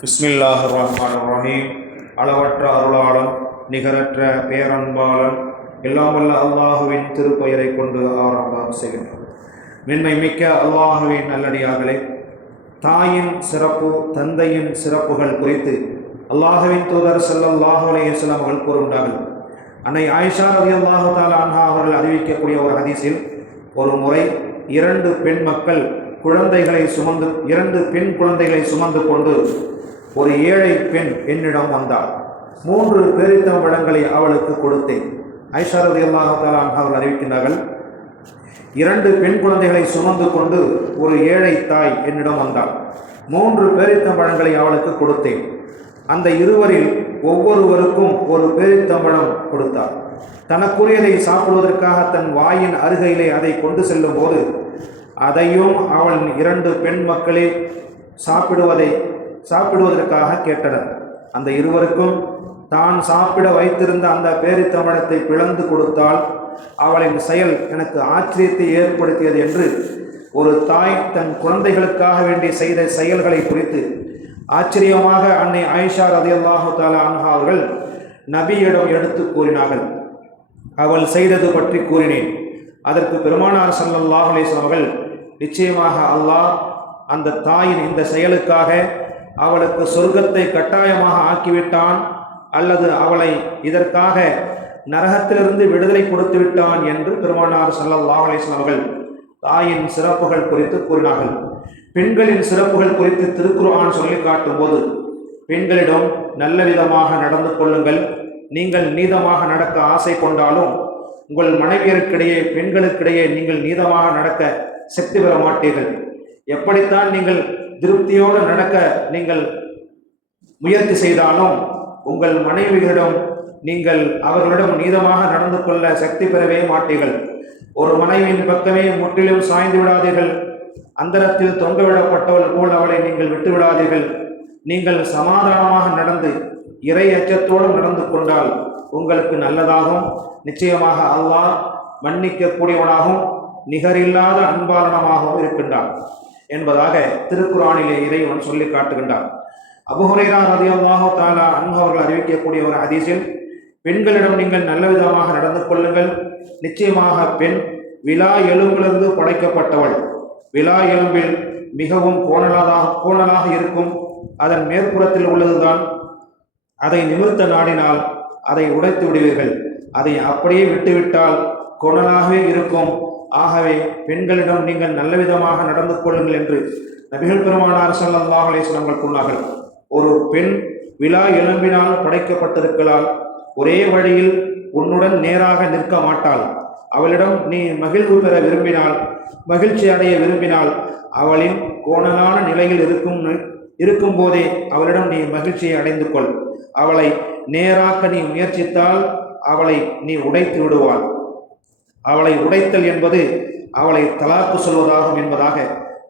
பிஸ்மில்லாஹ் ரஹ்மான் ரஹீம் அளவற்ற அருளாளன் நிகரற்ற பேரன்பாளன் எல்லாம் வல்ல அல்லாஹுவின் திருப்பெயரை கொண்டு ஆரம்பம் செய்கின்றோம் மென்மை மிக்க அல்லாஹுவின் நல்லடியார்களே தாயின் சிறப்பு தந்தையின் சிறப்புகள் குறித்து அல்லாஹுவின் தூதர் ஸல்லல்லாஹு அலைஹி அவர்கள் கூறுகின்றார்கள். அன்னை ஆயிஷா ரவி அல்லாஹு தாலா அன்ஹா அவர்கள் அறிவிக்கக்கூடிய ஒரு ஹதீஸில் ஒரு முறை இரண்டு பெண் மக்கள் குழந்தைகளை சுமந்து இரண்டு பெண் குழந்தைகளை சுமந்து கொண்டு ஒரு ஏழை பெண் என்னிடம் வந்தாள். மூன்று பேரித்தம்பழங்களை அவளுக்கு கொடுத்தேன். ஐஷா ரதி அவள் அவர்கள் அறிவிக்கின்றார்கள் இரண்டு பெண் குழந்தைகளை சுமந்து கொண்டு ஒரு ஏழை தாய் என்னிடம் வந்தாள். மூன்று பேரித்தம்பழங்களை அவளுக்கு கொடுத்தேன். அந்த இருவரில் ஒவ்வொருவருக்கும் ஒரு பேரித்தம்பழம் கொடுத்தார் தனக்குரியதை சாப்பிடுவதற்காக தன் வாயின் அருகையிலே அதை கொண்டு செல்லும் போது அதையும் அவளின் இரண்டு பெண் மக்களே சாப்பிடுவதை சாப்பிடுவதற்காக கேட்டனர். அந்த இருவருக்கும் தான் சாப்பிட வைத்திருந்த அந்த பேரித்தமிழத்தை பிளந்து கொடுத்தால் அவளின் செயல் எனக்கு ஆச்சரியத்தை ஏற்படுத்தியது என்று ஒரு தாய் தன் குழந்தைகளுக்காக வேண்டி செய்த செயல்களை குறித்து ஆச்சரியமாக அன்னை ஆயிஷா ரதியல்லாஹு தாலா அன்ஹா அவர்கள் நபியிடம் எடுத்து கூறினார்கள். அவள் செய்தது பற்றி கூறினேன். அதற்கு பெருமானார் ஸல்லல்லாஹு அலைஹி அவர்கள் நிச்சயமாக அல்லாஹ் அந்த தாயின் இந்த செயலுக்காக அவளுக்கு சொர்க்கத்தை கட்டாயமாக ஆக்கிவிட்டான் அல்லது அவளை இதற்காக நரகத்திலிருந்து விடுதலை கொடுத்து விட்டான் என்று பெருமானார் சல்லல்லா அலிஸ்லாம் அவர்கள் தாயின் சிறப்புகள் குறித்து கூறினார்கள். பெண்களின் சிறப்புகள் குறித்து திருக்குர்ஆன் சொல்லி காட்டும்போது பெண்களிடம் நல்ல விதமாக நடந்து கொள்ளுங்கள் நீங்கள் நீதமாக நடக்க ஆசை கொண்டாலும் உங்கள் மனைவியருக்கிடையே பெண்களுக்கிடையே நீங்கள் நீதமாக நடக்க சக்தி பெற மாட்டீர்கள். எப்படித்தான் நீங்கள் திருப்தியோடு நடக்க நீங்கள் முயற்சி செய்தாலும் உங்கள் மனைவிகளிடம் நீங்கள் அவர்களிடம் நீதமாக நடந்து கொள்ள சக்தி பெறவே மாட்டீர்கள். ஒரு மனைவியின் பக்கமே முற்றிலும் சாய்ந்து விடாதீர்கள். அந்தரத்தில் தொங்கவிடப்பட்டவள் போல் அவளை நீங்கள் விட்டு விடாதீர்கள். நீங்கள் சமாதானமாக நடந்து இறை அச்சத்தோடு நடந்து கொண்டால் உங்களுக்கு நல்லதாகும். நிச்சயமாக அல்லாஹ் மன்னிக்கக்கூடியவனாகவும் நிகரில்லாத அன்பாளனமாகவும் இருக்கின்றான் என்பதாக திருக்குறானிலே இறைவன் சொல்லி காட்டுகின்றான். அபுஹுரைரா ரதி தாலா அன்பவர்கள் அறிவிக்கக்கூடிய ஒரு அதிசில் பெண்களிடம் நீங்கள் நல்ல விதமாக நடந்து கொள்ளுங்கள். நிச்சயமாக பெண் விழா எலும்பிலிருந்து படைக்கப்பட்டவள். விழா எலும்பில் மிகவும் கோணலாக கோணலாக இருக்கும். அதன் மேற்புறத்தில் உள்ளதுதான் அதை நிமிர்த்த நாடினால் அதை உடைத்து விடுவீர்கள். அதை அப்படியே விட்டுவிட்டால் கோணலாகவே இருக்கும். ஆகவே பெண்களிடம் நீங்கள் நல்ல விதமாக நடந்து கொள்ளுங்கள் என்று நபிகள் பெருமானார் ஸல்லல்லாஹு அலைஹி வஸல்லம் கூறினார்கள். ஒரு பெண் விழா எலும்பினால் படைக்கப்பட்டிருக்கலால் ஒரே வழியில் உன்னுடன் நேராக நிற்க மாட்டாள். அவளிடம் நீ மகிழ்வு பெற விரும்பினால் மகிழ்ச்சி அடைய விரும்பினால் அவளின் கோணலான நிலையில் இருக்கும் இருக்கும் போதே அவளிடம் நீ மகிழ்ச்சியை அடைந்து கொள் அவளை நேராக்க நீ முயற்சித்தால் அவளை நீ உடைத்து விடுவாள் அவளை உடைத்தல் என்பது அவளை தலாக்கு சொல்வதாகும் என்பதாக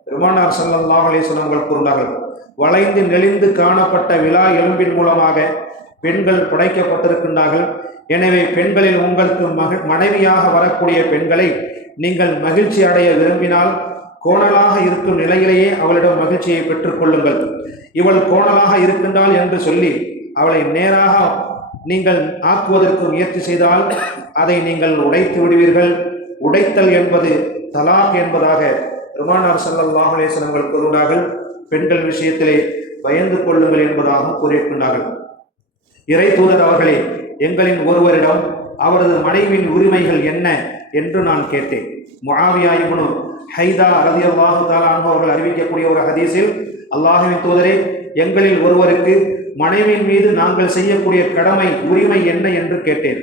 பெருமானார் ஸல்லல்லாஹு அலைஹி கூறினார்கள் வளைந்து நெளிந்து காணப்பட்ட விழா எலும்பின் மூலமாக பெண்கள் புடைக்கப்பட்டிருக்கின்றார்கள். எனவே பெண்களில் உங்களுக்கு மக மனைவியாக வரக்கூடிய பெண்களை நீங்கள் மகிழ்ச்சி அடைய விரும்பினால் கோணலாக இருக்கும் நிலையிலேயே அவளிடம் மகிழ்ச்சியை பெற்றுக்கொள்ளுங்கள் இவள் கோணலாக இருக்கின்றாள் என்று சொல்லி அவளை நேராக நீங்கள் ஆக்குவதற்கு முயற்சி செய்தால் அதை நீங்கள் உடைத்து விடுவீர்கள். உடைத்தல் என்பது தலாக் என்பதாக பெருமானார் ஸல்லல்லாஹு அலைஹி கூறுகிறார்கள். பெண்கள் விஷயத்திலே பயந்து கொள்ளுங்கள் என்பதாகவும் கூறியிருக்கின்றார்கள். இறை தூதர் அவர்களே எங்களின் ஒருவரிடம் அவரது மனைவியின் உரிமைகள் என்ன என்று நான் கேட்டேன். முகாவியாயிபுனு ஹைதா அரதி அல்லாஹு அன்ஹு அவர்கள் அறிவிக்கக்கூடிய ஒரு ஹதீஸில் அல்லாஹுவின் தூதரே எங்களில் ஒருவருக்கு மனைவியின் மீது நாங்கள் செய்யக்கூடிய கடமை உரிமை என்ன என்று கேட்டேன்.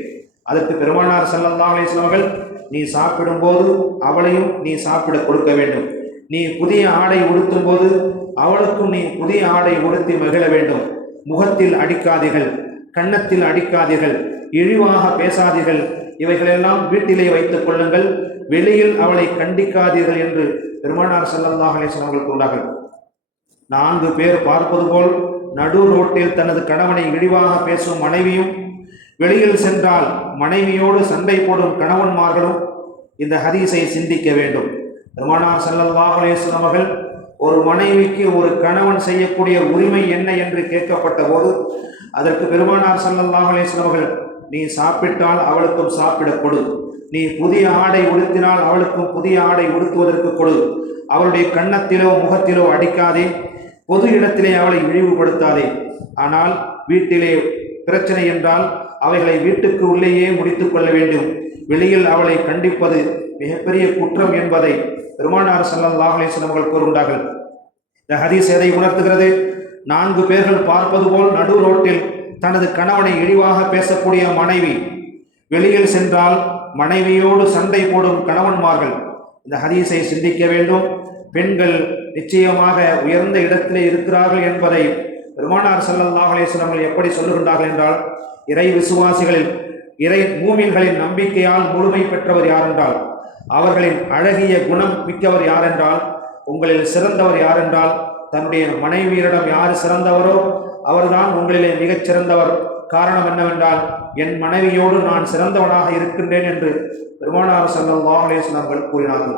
அதற்கு பெருமானார் ஸல்லல்லாஹு அலைஹி அவர்கள் நீ சாப்பிடும்போது அவளையும் நீ சாப்பிட கொடுக்க வேண்டும். நீ புதிய ஆடை உடுத்தும் போது அவளுக்கும் நீ புதிய ஆடை உடுத்தி மகிழ வேண்டும். முகத்தில் அடிக்காதீர்கள் கன்னத்தில் அடிக்காதீர்கள் இழிவாக பேசாதீர்கள். இவைகளெல்லாம் வீட்டிலே வைத்துக் கொள்ளுங்கள். வெளியில் அவளை கண்டிக்காதீர்கள் என்று பெருமானார் ஸல்லல்லாஹு அலைஹி வஸல்லம் அவர்கள் கூறினார்கள் நான்கு பேர் பார்ப்பது போல் நடு ரோட்டில் தனது கணவனை இழிவாக பேசும் மனைவியும் வெளியில் சென்றால் மனைவியோடு சண்டை போடும் கணவன்மார்களும் இந்த ஹதீஸை சிந்திக்க வேண்டும். பெருமானார் ஸல்லல்லாஹு அலைஹி அவர்கள் ஒரு மனைவிக்கு ஒரு கணவன் செய்யக்கூடிய உரிமை என்ன என்று கேட்கப்பட்ட போது அதற்கு பெருமானார் ஸல்லல்லாஹு அலைஹி அவர்கள் நீ சாப்பிட்டால் அவளுக்கும் சாப்பிடக் கொடு. நீ புதிய ஆடை உடுத்தினால் அவளுக்கும் புதிய ஆடை உடுத்துவதற்கு கொடு. அவளுடைய கன்னத்திலோ முகத்திலோ அடிக்காதே. பொது இடத்திலே அவளை இழிவுபடுத்தாதே. ஆனால் வீட்டிலே பிரச்சனை என்றால் அவைகளை வீட்டுக்கு உள்ளேயே முடித்து கொள்ள வேண்டும். வெளியில் அவளை கண்டிப்பது மிகப்பெரிய குற்றம் என்பதை பெருமானார் ஸல்லல்லாஹு அலைஹி அவர்கள் கூறுகின்றார்கள். இந்த ஹதீஸ் எதை உணர்த்துகிறது? நான்கு பேர்கள் பார்ப்பது போல் நடு ரோட்டில் தனது கணவனை இழிவாக பேசக்கூடிய மனைவி. வெளியில் சென்றால் மனைவியோடு சண்டை போடும் கணவன்மார்கள். இந்த ஹதீஸை சிந்திக்க வேண்டும். பெண்கள் நிச்சயமாக உயர்ந்த இடத்திலே இருக்கிறார்கள் என்பதை பெருமானார் ஸல்லல்லாஹு அலைஹி எப்படி சொல்லுகின்றார்கள் என்றால் இறை விசுவாசிகளில் இறை மூமின்களின் நம்பிக்கையால் முழுமை பெற்றவர் யார் என்றால் அவர்களின் அழகிய குணம் மிக்கவர் யார் என்றால் உங்களில் சிறந்தவர் யார் என்றால் தன்னுடைய மனைவியரிடம் யார் சிறந்தவரோ அவர்தான் உங்களிலே மிகச் சிறந்தவர். காரணம் என்னவென்றால் என் மனைவியோடு நான் சிறந்தவனாக இருக்கின்றேன் என்று பெருமானார் ஸல்லல்லாஹு அலைஹி கூறினார்கள்.